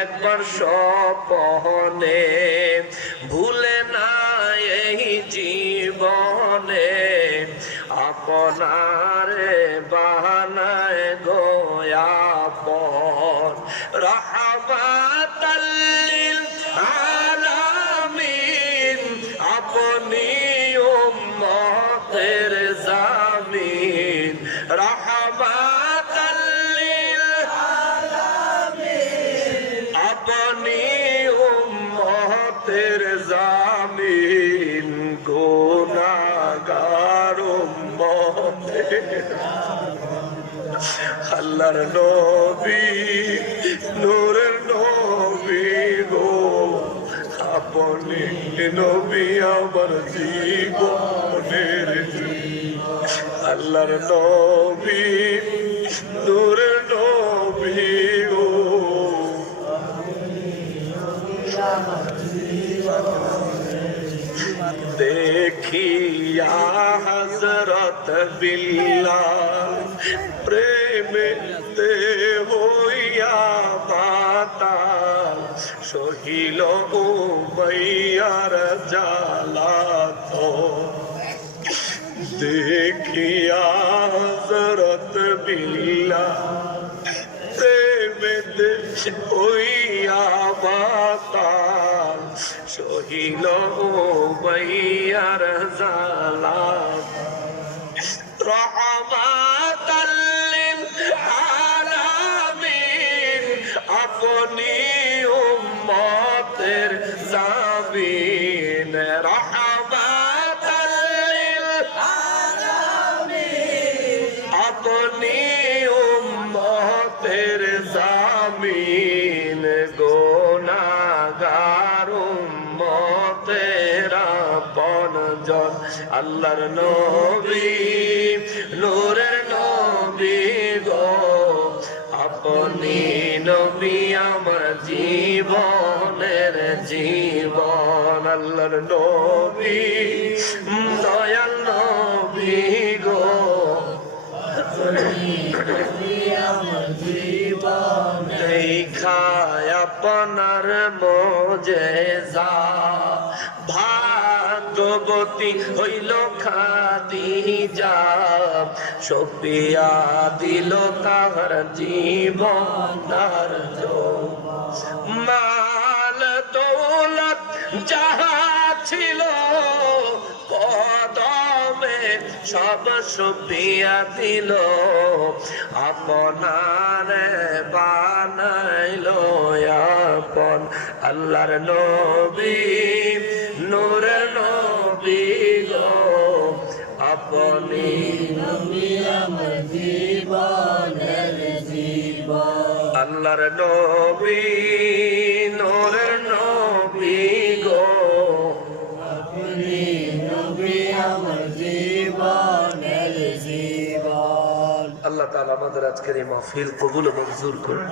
একবার স্বপনে ভুলে না এই জীবনে আপনারে বানায় গোয়াপন রাহমাতাল লিল আলামিন আপনি উম্মতের জামিন রাহমাতাল লিল আলামিন আপনি উম্মতের জামিন গুনাহগার উম্মতের আল্লাহর নবী নূরের নবী গো আপনি নবী আমার জীবনের আল্লাহর নবী নূরের নবী গো দেখিয়া হযরত বিল্লাহ প্রেমেতে হইয়া মাতাল সহিল উমাইয়ার জ্বালাত দেখিয়া হযরত বিল্লাহ প্রেমেতে হইয়া মাতাল সহিল উমাইয়ার জ্বালাত রহমাতাল লিল আলামিন আপনি উম্মতের জামিন রহমাতাল লিল আলামিন আপনি উম্মতের জামিন গুনাহগার উম্মতের আপনজন আল্লাহর নবী নূরের নবী গো আপনি নবী আমার জীবনের জীবন আল্লাহর নবী দয়াল নবী গো দেখায় আপনার মোজেজা ভাগ্যবতী হইল খাদিজা সফিয়া দিল তাহার জীবনার মাল দৌলত যাহা ছিল কদমে সব সফিয়া দিল আপনার বানাইল আপন আল্লাহর নবী নূরের নবী গো আপনি নবী আমার জীবনের জীবন আল্লাহর নবী নূরের নবী গো আপনি নবী আমার জীবনের জীবন আল্লাহ তাআলা আমাদের আজকের এই মাহফিল কবুল ও মঞ্জুর করুন।